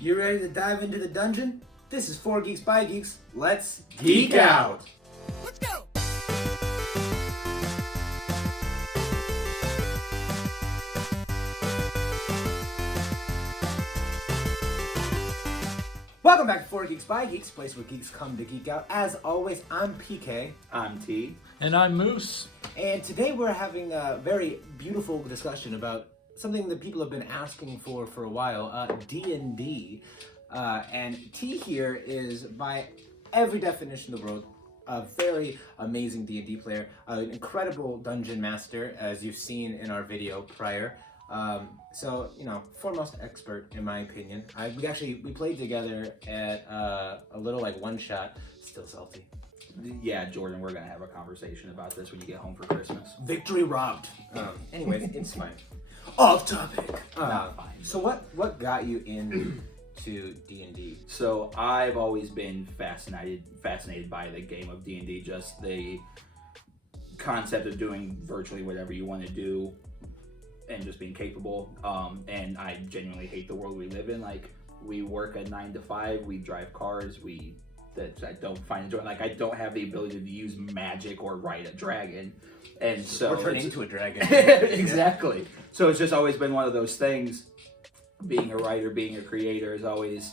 You ready to dive into the dungeon? This is 4 Geeks by Geeks. Let's geek out! Let's go! Welcome back to 4 Geeks by Geeks, place where geeks come to geek out. As always, I'm PK. I'm T. And I'm Moose. And today we're having a very beautiful discussion about something that people have been asking for a while, D&D. And T here is, by every definition of the world, a very amazing D&D player, an incredible dungeon master, as you've seen in our video prior. So, you know, foremost expert in my opinion. We played together at a little like one-shot, still salty. Yeah, Jordan, we're gonna have a conversation about this when you get home for Christmas. Victory robbed. Anyways, it's fine. Off topic. Fine. So what got you into D&D? So I've always been fascinated by the game of D&D, just the concept of doing virtually whatever you want to do and just being capable. And I genuinely hate the world we live in. Like, we work a 9 to 5, we drive cars, that I don't find enjoyment. Like, I don't have the ability to use magic or ride a dragon. And so Or turn into a dragon. Exactly. So it's just always been one of those things. Being a writer, being a creator is always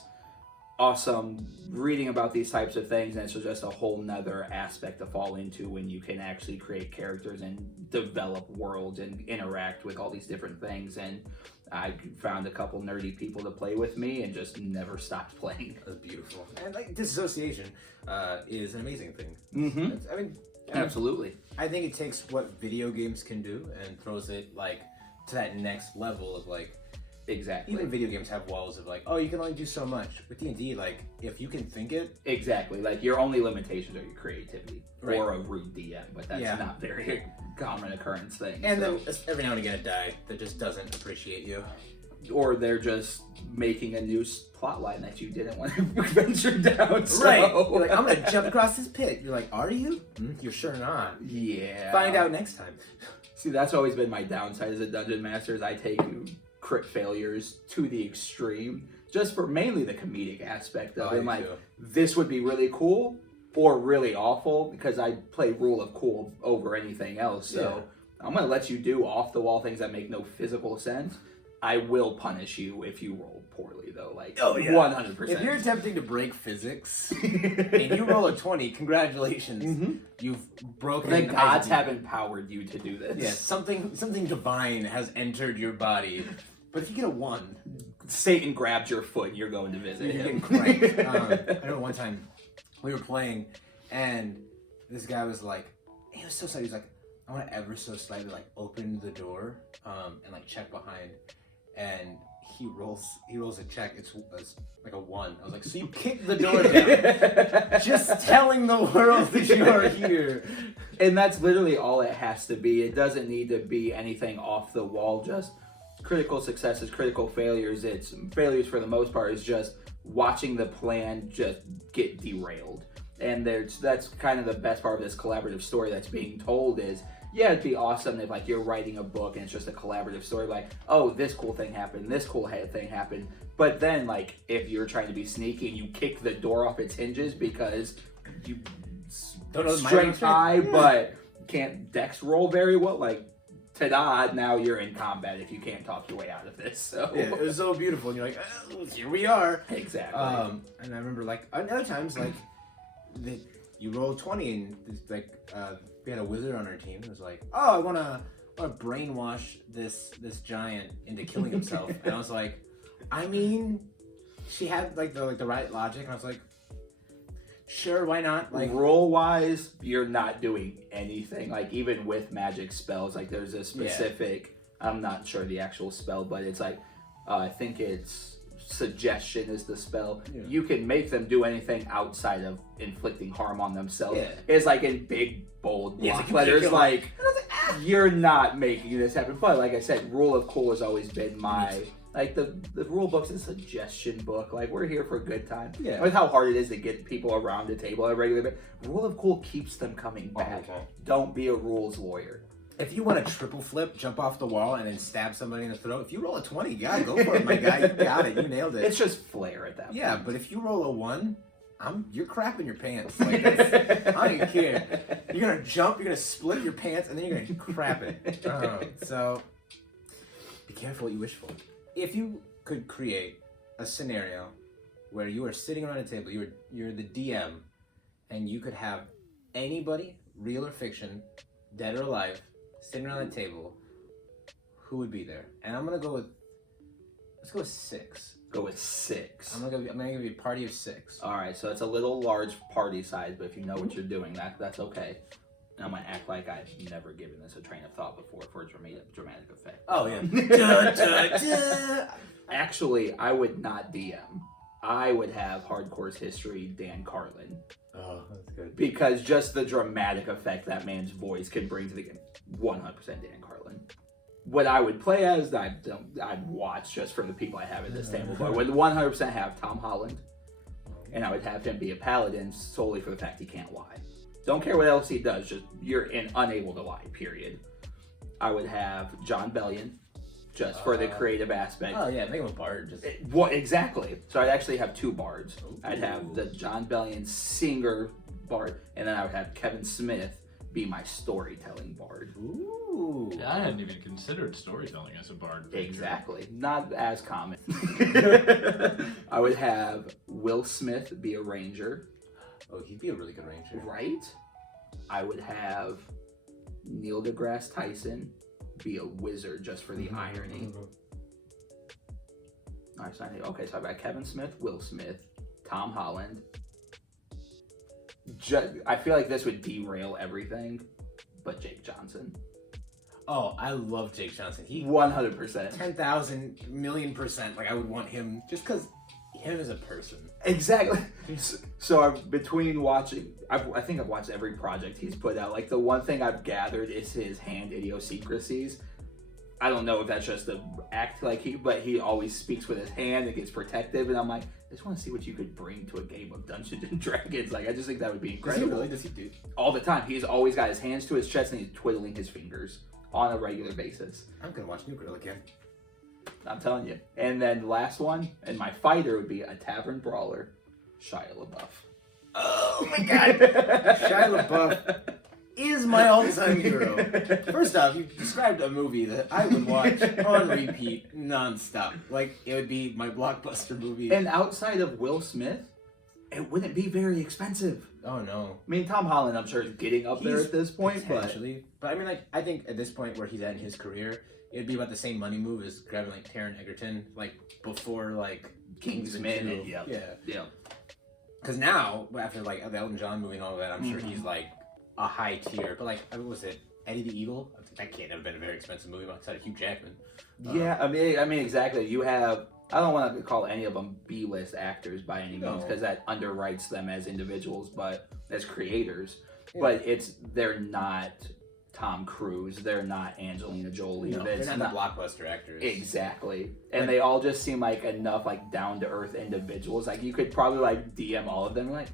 awesome. Reading about these types of things, and it's just a whole nother aspect to fall into when you can actually create characters and develop worlds and interact with all these different things. And I found a couple nerdy people to play with me and just never stopped playing. That's beautiful. And like disassociation is an amazing thing. Mm-hmm. I mean, Absolutely. I think it takes what video games can do and throws it like to that next level of like. Exactly. Even video games have walls of like, oh, you can only do so much. With D&D, like, if you can think it. Exactly. Like, your only limitations are your creativity. Right. Or a rude DM, but that's not very common occurrence thing. And then every now and again a die that just doesn't appreciate you. Or they're just making a new plot line that you didn't want to venture down. So. Right. You're like, I'm gonna jump across this pit. You're like, are you? You're sure not. Yeah. Find out next time. See, that's always been my downside as a dungeon master, is I take crit failures to the extreme, just for mainly the comedic aspect of it. Like, this would be really cool or really awful, because I play rule of cool over anything else. So I'm gonna let you do off the wall things that make no physical sense. I will punish you if you roll poorly, though. Like, 100%. If you're attempting to break physics and you roll a 20, congratulations. You've broken. The gods have empowered you to do this. Yeah, something divine has entered your body. But if you get a 1, Satan grabs your foot and you're going to visit you're him. getting cranked. I remember one time we were playing and this guy was like, he was so sorry. He was like, I want to ever so slightly like open the door and like check behind. And he rolls a check. It's like a 1. I was like, so you kicked the door down, just telling the world that you are here. And that's literally all it has to be. It doesn't need to be anything off the wall. Just critical successes, critical failures. It's failures for the most part is just watching the plan just get derailed. And that's kind of the best part of this collaborative story that's being told is, yeah, it'd be awesome if like you're writing a book and it's just a collaborative story, like, oh, this cool thing happened, this cool thing happened. But then, like, if you're trying to be sneaky and you kick the door off its hinges because you don't know strength high, but can't dex roll very well, like, ta-da, now you're in combat if you can't talk your way out of this. So yeah, it was so beautiful. And you're like, oh, here we are. Exactly. And I remember like other times like you roll 20 and like we had a wizard on our team who was like, oh, I wanna brainwash this giant into killing himself. And I was like, I mean, she had like the right logic, and I was like, sure, why not? Like, roll wise, you're not doing anything. Like, even with magic spells, like there's a specific, I'm not sure the actual spell, but it's like, I think it's suggestion is the spell. Yeah. You can make them do anything outside of inflicting harm on themselves. Yeah. It's like in big, bold block letters, like, you're not making this happen. But like I said, rule of cool has always been my... Like, the rule book's a suggestion book. Like, we're here for a good time. Yeah. With how hard it is to get people around the table on a regular basis. Rule of cool keeps them coming back. Don't be a rules lawyer. If you want to triple flip, jump off the wall, and then stab somebody in the throat, if you roll a 20, yeah, go for it, my guy. You got it. You nailed it. It's just flair at that point. Yeah, but if you roll a 1, you're crapping your pants. Like, that's, I don't even care. You're going to jump, you're going to split your pants, and then you're going to crap it. So, be careful what you wish for. If you could create a scenario where you are sitting around a table, you're the DM, and you could have anybody, real or fiction, dead or alive, sitting around the table, who would be there? And I'm gonna go with, let's go with 6. Go with 6. I'm gonna give you a party of 6. All right, so it's a little large party size, but if you know what you're doing, that's okay. And I'm gonna act like I've never given this a train of thought before for a dramatic effect. Oh yeah. Actually, I would not DM. I would have Hardcore's history Dan Carlin. Oh, that's good. Because just the dramatic effect that man's voice can bring to the game. 100% Dan Carlin. What I would play as, I'd watch just for the people I have at this table, but I would 100% have Tom Holland. And I would have him be a paladin solely for the fact he can't lie. Don't care what else he does, just you're unable to lie, period. I would have John Bellion, just for the creative aspect. Oh yeah, make him a bard. Exactly. So I'd actually have 2 bards. Ooh. I'd have the John Bellion singer bard, and then I would have Kevin Smith be my storytelling bard. Ooh. Yeah, I hadn't even considered storytelling as a bard. Exactly. Not as common. I would have Will Smith be a ranger. Oh, he'd be a really good ranger. Right? I would have Neil deGrasse Tyson be a wizard just for the irony. All right, okay, so I've got Kevin Smith, Will Smith, Tom Holland. I feel like this would derail everything, but Jake Johnson. Oh, I love Jake Johnson. He 100%. 10,000 million%. Like, I would want him just because him as a person. Exactly. So between watching, I think I've watched every project he's put out. Like, the one thing I've gathered is his hand idiosyncrasies. I don't know if that's just the act but he always speaks with his hand and gets protective, and I'm like, I just want to see what you could bring to a game of Dungeons and Dragons. Like, I just think that would be incredible. Does he do? All the time. He's always got his hands to his chest and he's twiddling his fingers on a regular basis. I'm gonna watch New Girl again. I'm telling you. And then last one, and my fighter would be a tavern brawler, Shia LaBeouf. Oh my god! Shia LaBeouf is my all-time hero. First off, you described a movie that I would watch on repeat non-stop. Like, it would be my blockbuster movie. And outside of Will Smith, it wouldn't be very expensive. Oh no. I mean, Tom Holland, I'm sure, is getting up there at this point, but I mean, like, I think at this point where he's at in his career, it'd be about the same money move as grabbing like Taron Egerton, like before like Kingsman. Yeah. Because now, after like the Elton John movie and all that, I'm sure he's like a high tier. But like, what was it? Eddie the Eagle? That can't have been a very expensive movie outside of Hugh Jackman. Yeah, I mean, exactly. You have. I don't want to call any of them B-list actors by any means because that underwrites them as individuals, but as creators. Yeah. But they're not Tom Cruise. They're not Angelina Jolie. No, they're not the blockbuster actors. Exactly. And they all just seem like enough like down-to-earth individuals. Like, you could probably like DM all of them like,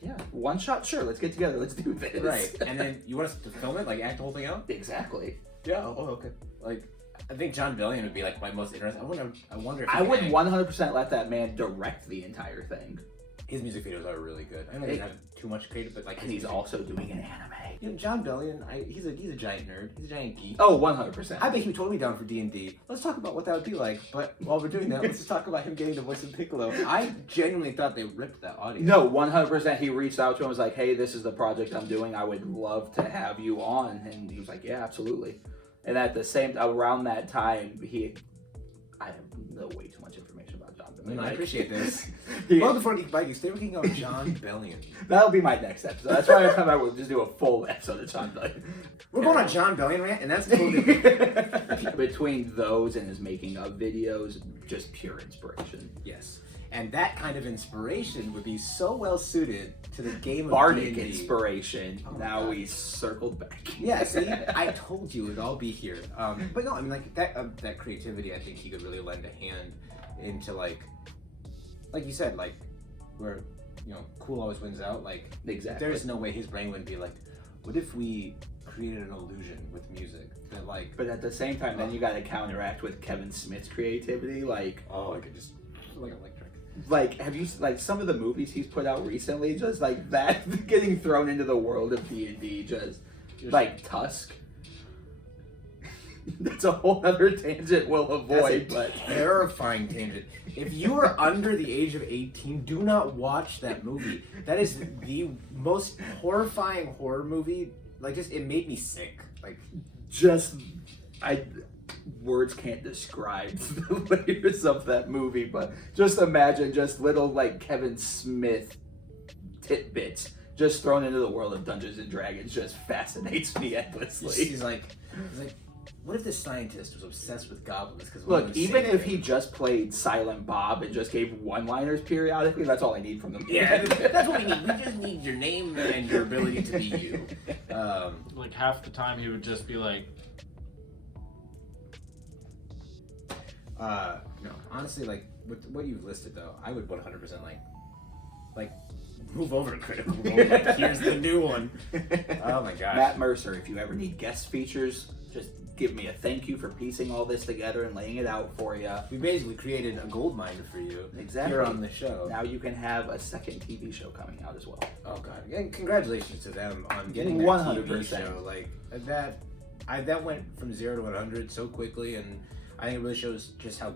yeah, one shot, sure, let's get together, let's do this. Right. And then you want us to film it, like act the whole thing out? Exactly. Yeah. Oh, okay. Like, I think John Bellion would be like my most interesting. I wonder if I would 100% let that man direct the entire thing. His music videos are really good. I know he doesn't have too much creative, but like, and he's also doing an anime. You know, John Bellion, he's a giant nerd. He's a giant geek. Oh, 100%. I bet he would totally down for D&D. Let's talk about what that would be like. But while we're doing that, let's just talk about him getting the voice of Piccolo. I genuinely thought they ripped that audio. No, 100%. He reached out to him and was like, hey, this is the project I'm doing. I would love to have you on. And he was like, yeah, absolutely. And at the same, around that time, I know way too much information about John Bellion. I appreciate this. Well, before Geek by Geeks, they were geeking on John Bellion. That'll be my next episode. That's why I come out with just do a full episode of John Bellion. We're going on John Bellion rant, and that's totally between those and his making of videos, just pure inspiration. Yes. And that kind of inspiration would be so well suited to the game of Bardic D&D. Inspiration. Oh, now we circled back. Yeah, see, I told you it'd all be here. But no, I mean, like that creativity, I think he could really lend a hand into like you said, like where cool always wins out. Like exactly, there's no way his brain wouldn't be like, what if we created an illusion with music that like. But at the same time, then you got to counteract with Kevin Smith's creativity. Like, I could just like electric. Like, have you like some of the movies he's put out recently? Just like that, getting thrown into the world of D&D, just like Tusk. That's a whole other tangent we'll avoid. That's a terrifying tangent. If you are under the age of 18, do not watch that movie. That is the most horrifying horror movie. Like, just it made me sick. Like, just words can't describe the layers of that movie. But just imagine just little like Kevin Smith tidbits just thrown into the world of Dungeons and Dragons. Just fascinates me endlessly. He's like. What if this scientist was obsessed with goblins? Look, even if he just played Silent Bob and just gave one-liners periodically, that's all I need from them. Yeah, that's what we need. We just need your name and your ability to be you. Like half the time he would just be like, no, honestly, like with what you've listed though, I would 100% like move over to Critical Role. Like, here's the new one. Oh my gosh. Matt Mercer, if you ever need guest features, just give me a thank you for piecing all this together and laying it out for you. We basically created a gold mine for you. Exactly. Here on the show. Now you can have a second TV show coming out as well. Oh god! And congratulations to them on getting that 100%. TV show. Like that went from 0 to 100 so quickly, and I think it really shows just how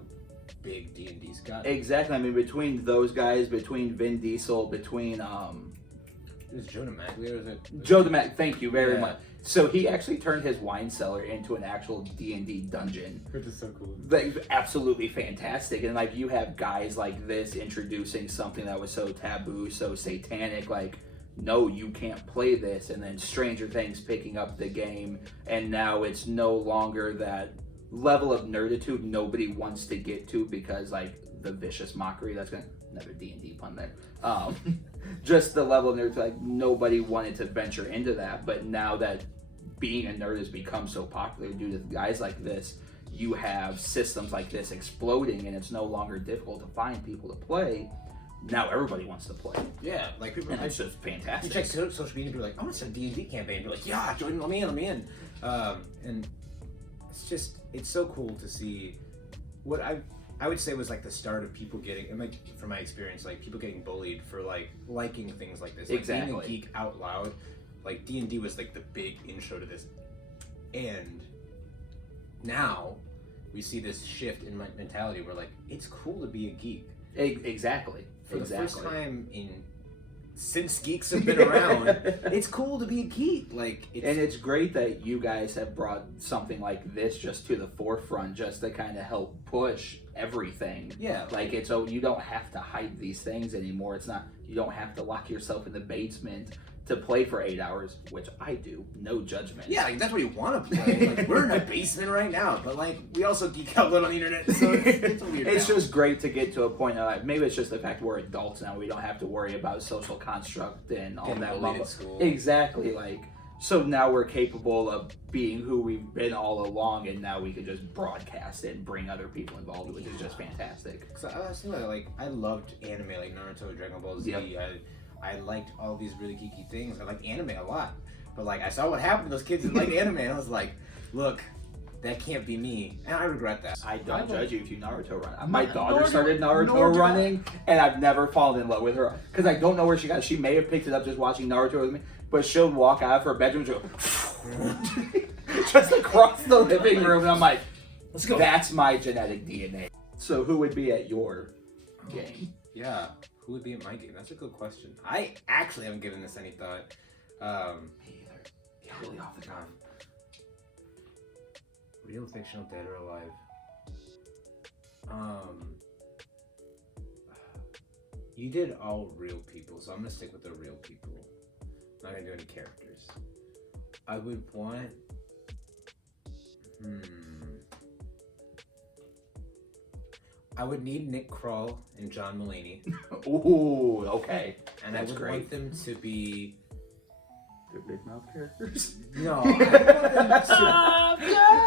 big D&D's got. Exactly. I mean, between those guys, between Vin Diesel, between It was Joe DiMaggio, was it? Joe DiMaggio, thank you very much. So he actually turned his wine cellar into an actual D&D dungeon. Which is so cool. Like, absolutely fantastic. And like you have guys like this introducing something that was so taboo, so satanic, like, no, you can't play this. And then Stranger Things picking up the game, and now it's no longer that level of nerditude nobody wants to get to because like the vicious mockery, that's gonna another D&D pun there. Just the level of nerd, like nobody wanted to venture into that, but now that being a nerd has become so popular due to guys like this, you have systems like this exploding, and it's no longer difficult to find people to play. Now everybody wants to play. Yeah, like people. And it's just fantastic. You check social media, and be like, "I want to start a D&D campaign." You're like, "Yeah, join, let me in." And it's so cool to see what I would say was like the start of people getting, and like from my experience, like people getting bullied for like liking things like this. Like, exactly. Being a geek out loud, like D&D was like the big intro to this, and now we see this shift in mentality where like it's cool to be a geek. Exactly. For the first time since geeks have been around, it's cool to be a geek. Like, it's great that you guys have brought something like this just to the forefront, just to kind of help push everything. Yeah, like it's you don't have to hide these things anymore. It's not, you don't have to lock yourself in the basement to play for 8 hours, which I do. No judgment. Yeah, like, that's what you want to play. Like, we're in a basement right now, but like we also geek out a little on the internet. So it's a weird. It's just great to get to a point of like, maybe it's just the fact we're adults now. We don't have to worry about social construct and all that. Bullied at school. Exactly. Like, so now we're capable of being who we've been all along, and now we can just broadcast it and bring other people involved, which is just fantastic. So I was thinking, like, I loved anime, like Naruto, Dragon Ball Z. Yep. I liked all these really geeky things. I liked anime a lot. But like I saw what happened to those kids that liked anime, and I was like, look, that can't be me. And I regret that. I don't judge you if you Naruto run. My daughter started Naruto running, and I've never fallen in love with her. Because I don't know where she got it. She may have picked it up just watching Naruto with me, but she'll walk out of her bedroom and go just across the living room, and I'm like, let's go. That's my genetic DNA. So who would be at your game? Yeah. Who would be in my game? That's a good question. I actually haven't given this any thought. Me either. Totally off the cuff. Real, fictional, dead or alive. You did all real people, so I'm gonna stick with the real people. I'm not gonna do any characters. I would want. I would need Nick Kroll and John Mulaney. Ooh, okay. And I would want them to be... They're big mouth characters? No, I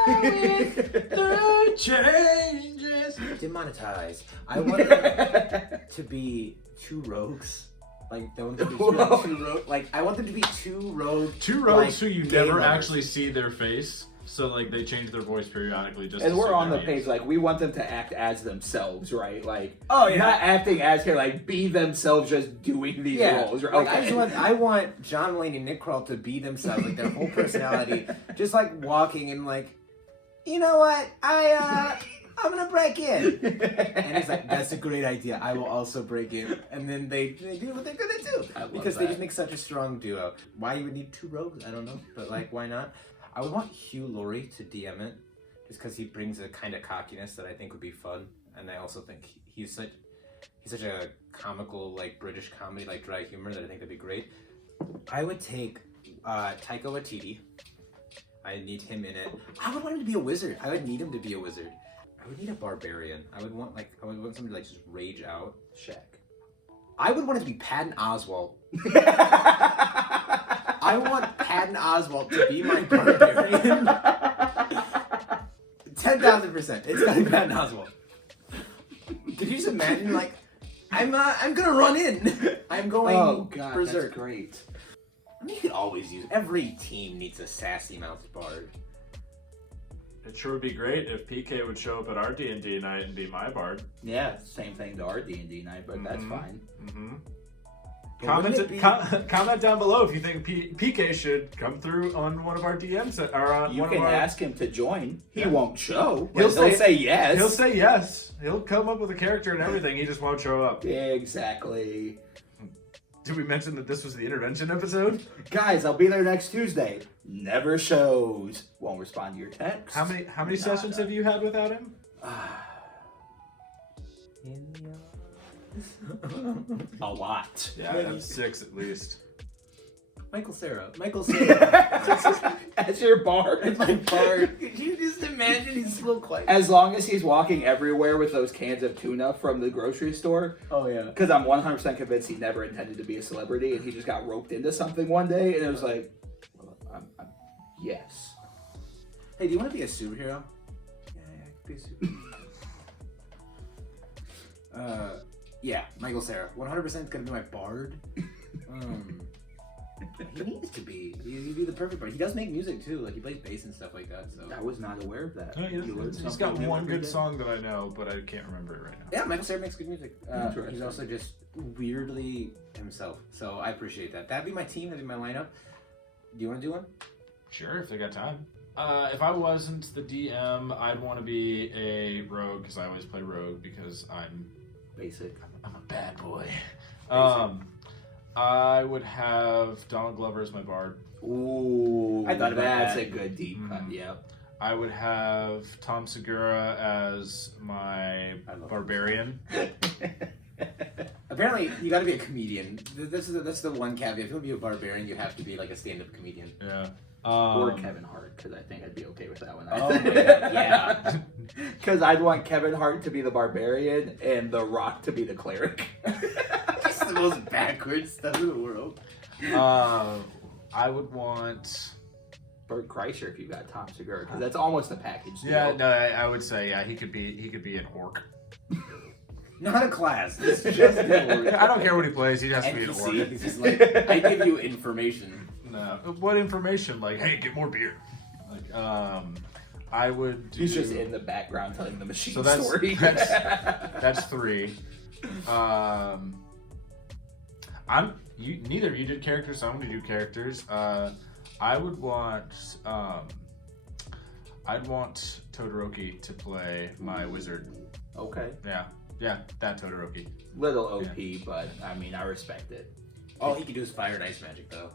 want them to... through changes. Demonetized. I want them to be two rogues. Like, they want them to be like, two rogue. Like, I want them to be two rogue. Two rogues like, who you game never lovers. actually see their face, so like they change their voice periodically. Just And to we're suit on the their page, needs. like, we want them to act as themselves, right? Like, Oh, yeah. not acting as here, like, be themselves, just doing these roles. Right? Like, Okay. I want John Mulaney and Nick Kroll to be themselves, like their whole personality, just like walking and like, you know what, I'm gonna break in, and he's like, that's a great idea. I will also break in, and then they do what they're gonna do because they just make such a strong duo. Why you would need two rogues, I don't know, but like, why not? I would want Hugh Laurie to DM it, just because he brings a kind of cockiness that I think would be fun, and I also think he's such a comical, like, British comedy, like, dry humor, that I think that'd be great. I would take Taika Waititi. I need him in it. I would want him to be a wizard. I would need him to be a wizard. I would need a barbarian. I would want somebody to, like, just rage out. Shaq. I would want it to be Patton Oswalt. I want Patton Oswalt to be my barbarian. 10,000%. It's gotta be Patton Oswalt. Could you just imagine, like, I'm gonna run in. I'm going berserk. That's great. I mean, you could always use. Every team needs a sassy mouthed bard. It sure would be great if PK would show up at our D&D night and be my bard. Yeah, same thing to our D&D night, but that's fine. Mm-hmm. But Comment down below if you think PK should come through on one of our DMs or on You one can of our. ask him to join. He Yeah. won't show. He'll He'll say- say yes. He'll say yes. He'll come up with a character and everything. He just won't show up. Exactly. Did we mention that this was the intervention episode? Guys, I'll be there next Tuesday. Never shows. Won't respond to your text. How many sessions have you had without him? A lot. Yeah, I have 6 at least. Michael Cera. As your bard. It's my bard. Could you just imagine he's so quiet? As long as he's walking everywhere with those cans of tuna from the grocery store. Oh, yeah. Because I'm 100% convinced he never intended to be a celebrity and he just got roped into something one day and it was like, well, yes. Hey, do you want to be a superhero? Yeah, I could be a superhero. Yeah, Michael Cera. 100% gonna be my bard. He needs to be. He'd be the perfect bard. He does make music too. Like, he plays bass and stuff like that. So I was not aware of that. He's got one good song that I know, but I can't remember it right now. yeah, Michael Cera makes good music. Interesting. He's also just weirdly himself. So I appreciate that. That'd be my team. That'd be my lineup. Do you want to do one? Sure, if they got time. If I wasn't the DM, I'd want to be a rogue because I always play rogue because I'm Basic. a bad boy. I would have Donald Glover as my bard. Ooh, I thought about that's that. a good deep cut. Mhm. Yeah. I would have Tom Segura as my barbarian. Apparently, you got to be a comedian. This is the one caveat. If you want to be a barbarian, you have to be like a stand-up comedian. Yeah. Or Kevin Hart, because I think I'd be okay with that one. Oh my God, yeah. Because I'd want Kevin Hart to be the barbarian and The Rock to be the cleric. That's the most backwards stuff in the world. I would want. Bert Kreischer if you got Tom Segura, because that's almost a package deal. Yeah, no, I would say he could be an orc. Not a class. It's just an orc. I don't care what he plays. He has to be an NPC. orc. He's just like, I give you information. No, what information? Like, hey, get more beer. Like, I would. He's just in the background telling the machine So that's story. that's 3. Neither of you did characters, so I'm gonna do characters. I would want I'd want Todoroki to play my wizard. Okay. Yeah, that Todoroki. Little OP, but I mean, I respect it. All he can do is fire and ice magic, though.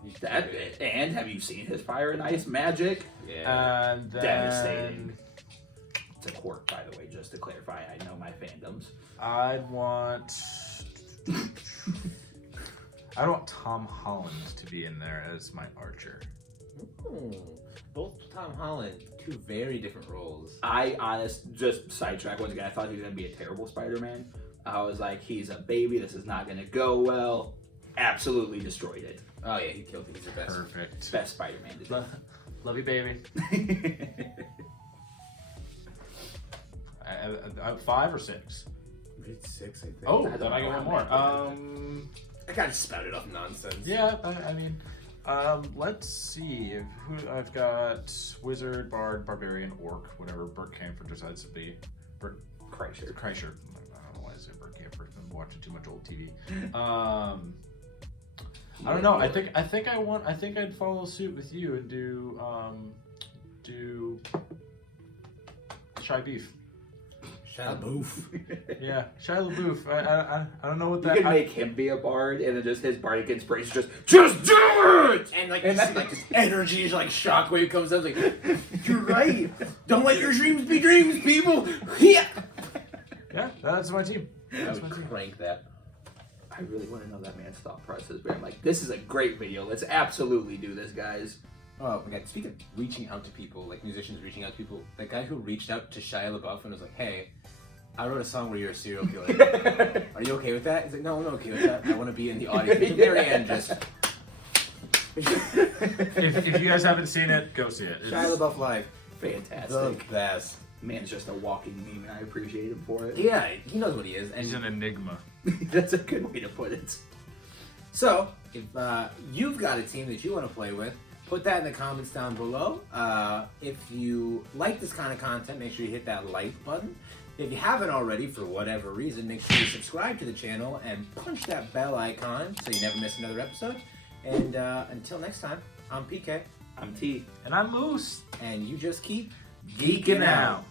And have you seen his fire and ice magic? Yeah. And then Devastating. It's a quirk, by the way, just to clarify. I know my fandoms. I'd want Tom Holland to be in there as my archer. Both Tom Holland, 2 very different roles. Just sidetrack once again, I thought he was going to be a terrible Spider-Man. I was like, he's a baby, this is not going to go well. Absolutely destroyed it. Oh yeah, he killed it. He's the best. Perfect. Best Spider-Man to do. Love you, baby. 5 or 6? We did 6, I think. Oh, I don't then I know get how one more. many. guy just spouted off nonsense. Yeah, I mean, let's see who I've got: wizard, bard, barbarian, orc, whatever Bert Camford decides to be. Bert Kreischer. I don't know why I say Bert Camford. I've been watching too much old TV. I don't know. I think I'd follow suit with you and do Shy Beef. Shia LaBeouf. Yeah, Shia LaBeouf. I don't know what You that. could make him be a bard, and then just his bardic inspiration just do it! And like, and like this energy, like shockwave comes up. Like, you're right. Don't let your dreams be dreams, people. Yeah. Yeah, that's my team. I That's my would team. crank that. I really want to know that man's thought process, but I'm like, this is a great video. Let's absolutely do this, guys. Oh my god, speaking of reaching out to people, like musicians reaching out to people, that guy who reached out to Shia LaBeouf and was like, hey, I wrote a song where you're a serial killer. Are you okay with that? He's like, no, I'm not okay with that. I want to be in the audience. At the very end, just... If you guys haven't seen it, go see it. Shia LaBeouf live. Fantastic. The best. Man's just a walking meme, and I appreciate him for it. Yeah, he knows what he is. He's an And enigma. That's a good way to put it. so, if you've got a team that you want to play with, put that in the comments down below. If you like this kind of content, make sure you hit that like button. If you haven't already, for whatever reason, make sure you subscribe to the channel and punch that bell icon so you never miss another episode. And until next time, I'm PK, I'm T. And I'm Moose. and you just keep Geeking out.